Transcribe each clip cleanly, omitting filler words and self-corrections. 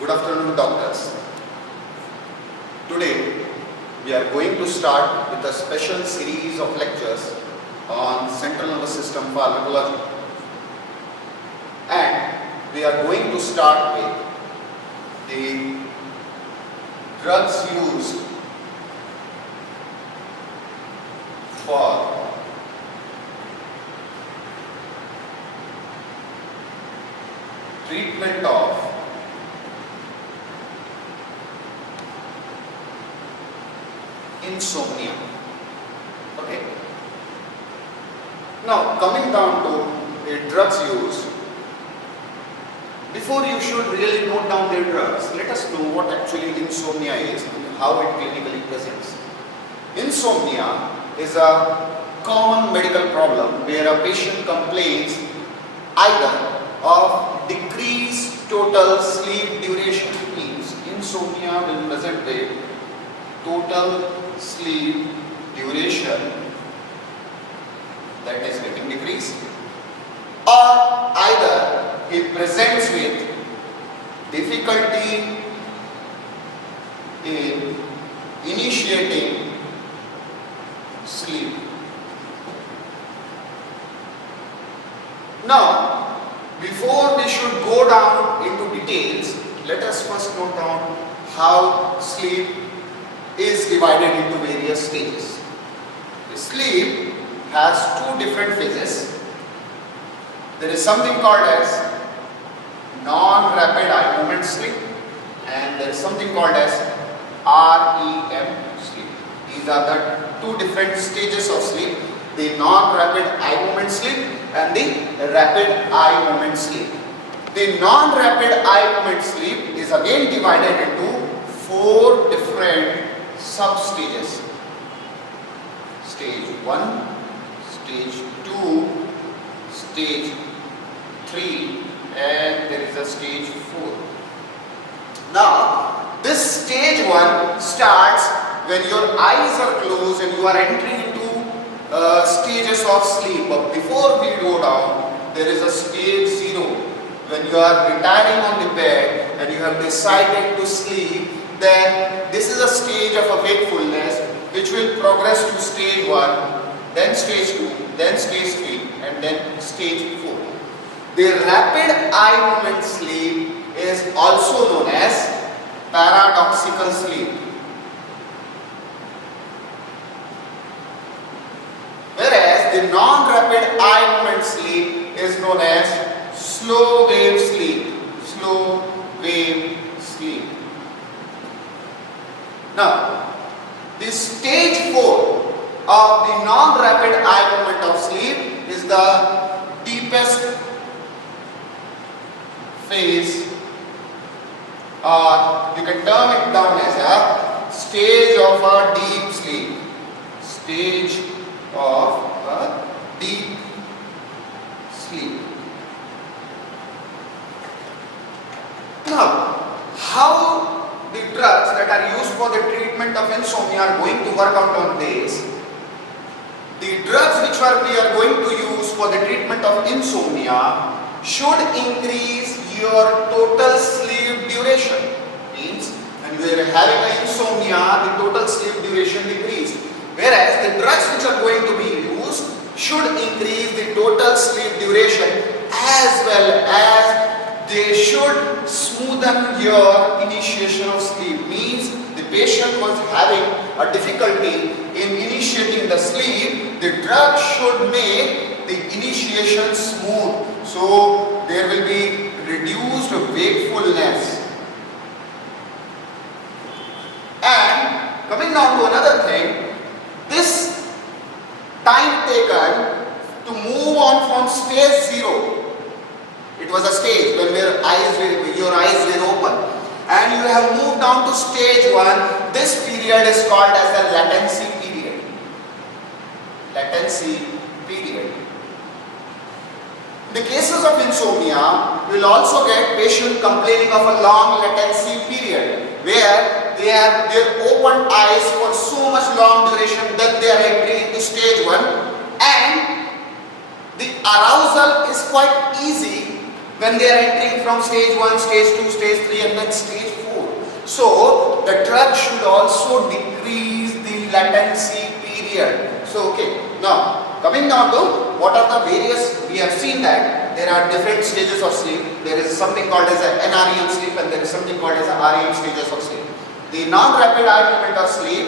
Good afternoon, doctors. Today we are going to start with a special series of lectures on central nervous system pharmacology, and we are going to start with the drugs used for treatment of insomnia. Okay. Now coming down to the drugs used, before you should really note down the drugs, let us know what actually insomnia is and how it clinically presents. Insomnia is a common medical problem where a patient complains either of decreased total sleep duration, means insomnia will present with total sleep duration that is getting decreased, or either it presents with difficulty in initiating sleep. Now, before we should go down into details, let us first note down how sleep is divided into various stages. The sleep has two different phases. There is something called as non-rapid eye movement sleep, and there is something called as REM sleep. These are the two different stages of sleep: the non-rapid eye movement sleep and the rapid eye movement sleep. The non-rapid eye movement sleep is again divided into four different sub-stages: stage 1, stage 2, stage 3, and there is a stage 4. Now, this stage 1 starts when your eyes are closed and you are entering into stages of sleep. But before we go down, there is a stage 0 when you are retiring on the bed and you have decided to sleep. Then this is a stage of a wakefulness which will progress to stage 1, then stage 2, then stage 3, and then stage 4. The rapid eye movement sleep is also known as paradoxical sleep. Whereas the non-rapid eye movement sleep is known as slow wave sleep. Slow wave sleep. Now, the stage 4 of the non-rapid eye movement of sleep is the deepest phase, or you can term it down as a stage of a deep sleep. Stage of a deep sleep. Now, how the drugs that are used for the treatment of insomnia are going to work out on this? The drugs which we are going to use for the treatment of insomnia should increase your total sleep duration. Means when you are having an insomnia, the total sleep duration decreased. Whereas the drugs which are going to be used should increase the total sleep duration, as well as they should smoothen your initiation of sleep. Means the patient was having a difficulty in initiating the sleep, the drug should make the initiation smooth. So there will be reduced wakefulness. And coming down to another thing, this time taken to move on from stage 0, it was a stage when your eyes were open, and you have moved down to stage 1. This period is called as the latency period. Latency period. In the cases of insomnia, you will also get patient complaining of a long latency period where they have their open eyes for so much long duration that they are entering into stage 1, and the arousal is quite easy when they are entering from stage 1, stage 2, stage 3 and then stage 4. So the drug should also decrease the latency period. So okay, now coming down to what are the various, we have seen that there are different stages of sleep. There is something called as an NREM sleep and there is something called as a REM stages of sleep. The non-rapid eye movement of sleep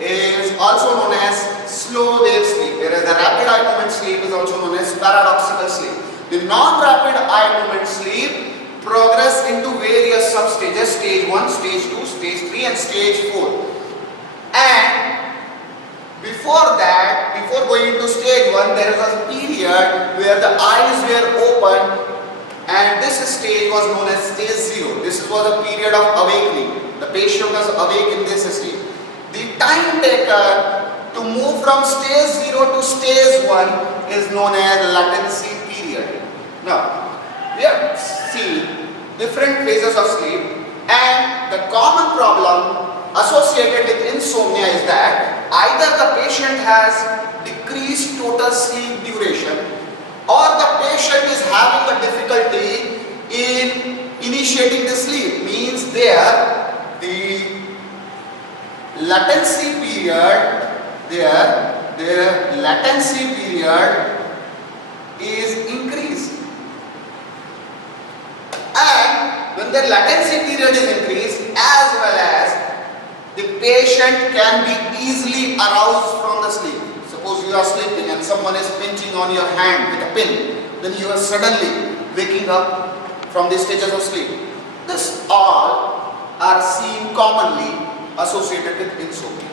is also known as slow wave sleep, whereas the rapid eye movement sleep is also known as paradoxical sleep. The non-rapid eye movement sleep progress into various sub-stages, stage 1, stage 2, stage 3 and stage 4. And before that, before going into stage 1, there was a period where the eyes were open and this stage was known as stage 0. This was a period of awakening. The patient was awake in this stage. The time taken to move from stage 0 to stage 1 is known as latency period. Now, we have seen different phases of sleep and the common problem associated with insomnia is that either the patient has decreased total sleep duration or the patient is having a difficulty in initiating the sleep, means there the latency period their latency period is increased. And when the latency period is increased, as well as the patient can be easily aroused from the sleep. Suppose you are sleeping and someone is pinching on your hand with a pin, then you are suddenly waking up from the stages of sleep. This all are seen commonly associated with insomnia.